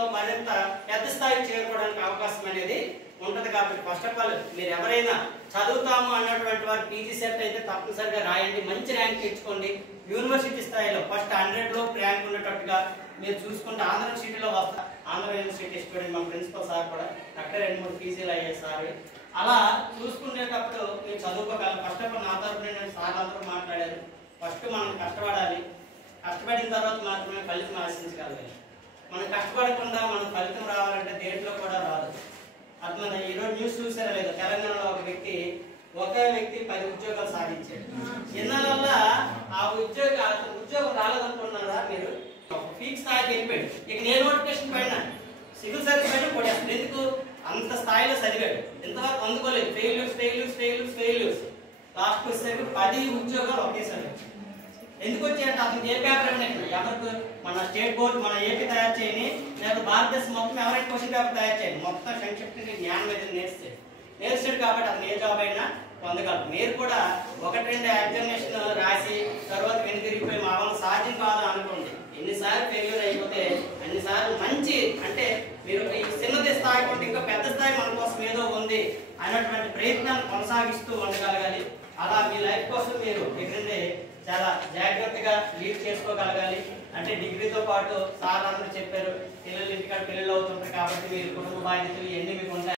మరింత పెద్ద స్థాయికి చేరుకోవడానికి అవకాశం అనేది ఉంటుంది. కాబట్టి ఫస్ట్ ఆఫ్ ఆల్ మీరు ఎవరైనా చదువుతాము అన్నటువంటి వారు పీజీ సెట్ అయితే తప్పనిసరిగా రాయండి, మంచి ర్యాంక్ తెచ్చుకోండి. యూనివర్సిటీ స్థాయిలో ఫస్ట్ 100 ర్యాంక్ ఉన్నట్టుగా మీరు చూసుకుంటే ఆంధ్ర యూనివర్సిటీలో వస్తా. ఆంధ్ర యూనివర్సిటీ స్టూడెంట్ మా ప్రిన్సిపల్ సార్ కూడా అక్కడ 2-3 పీజీలు అయ్యాయి సార్. అలా చూసుకునేటప్పుడు మీరు చదువుకోగలరు. ఫస్ట్ ఆఫ్ ఆల్ నా తరఫున నేను సార్ అందరూ మాట్లాడారు. ఫస్ట్ మనం కష్టపడాలి, కష్టపడిన తర్వాత మాత్రమే ఫలితం ఆశించగలగాలి. మనం కష్టపడకుండా మనం ఫలితం రావాలంటే దేంట్లో కూడా రాదు. అట్లా ఈరోజు న్యూస్ చూసారా లేదా, తెలంగాణలో ఒకే వ్యక్తి 10 ఉద్యోగాలు సాధించాడు. ఎన్నాళ్ళ ఆ ఉద్యోగం రాలేదంటున్నారా మీరు? పీక్ స్థాయికి వెళ్ళిపోయాడు. ఇక నేను నోటిఫికేషన్ పైన సివిల్ సర్వీస్ పైన కొట్టేస్తాడు. ఎందుకు? అంత స్థాయిలో చదివాడు, ఇంతవరకు అందుకోలేదు. ఫెయిల్యూర్స్ లాస్ట్కి వచ్చేసరికి 10 ఉద్యోగాలు ఒకేసారి. ఎందుకు వచ్చాయంటే అతనికి ఏ పేపర్ అన్నట్టు ఎవరికి మన స్టేట్ బోర్డు మన ఏపీ తయారు చేయని, లేదా భారతదేశం మొత్తం ఎవరైనా క్వశ్చన్ పేపర్ తయారు చేయండి, మొత్తం సంక్షిప్తంగా జ్ఞానం మీద నేర్చాడు కాబట్టి అతను ఏ జాబ్ అయినా పొందగలరు. మీరు కూడా 1-2 ఎగ్జామినేషన్ రాసి తర్వాత వెనుదిరిగిపోయి మా వల్ల సాధ్యం కాదు అనుకోండి. ఎన్నిసార్లు ఫెయిల్యూర్ అయిపోతే అన్నిసార్లు మంచి అంటే మీరు ఈ చిన్నది స్థాయి కొంటే ఇంకా పెద్ద స్థాయి మన కోసం ఏదో ఉంది అన్నటువంటి ప్రయత్నాన్ని కొనసాగిస్తూ ఉండగలగాలి. అలా మీ లైఫ్ కోసం మీరు దగ్గరుండి చాలా జాగ్రత్తగా లీడ్ చేసుకోగలగాలి. అంటే డిగ్రీతో పాటు సార్ అందరూ చెప్పారు, పిల్లలు ఇంటికాడ పిల్లలు అవుతుంటారు కాబట్టి మీరు కుటుంబ బాధ్యతలు ఇవన్నీ మీకు ఉంటాయి.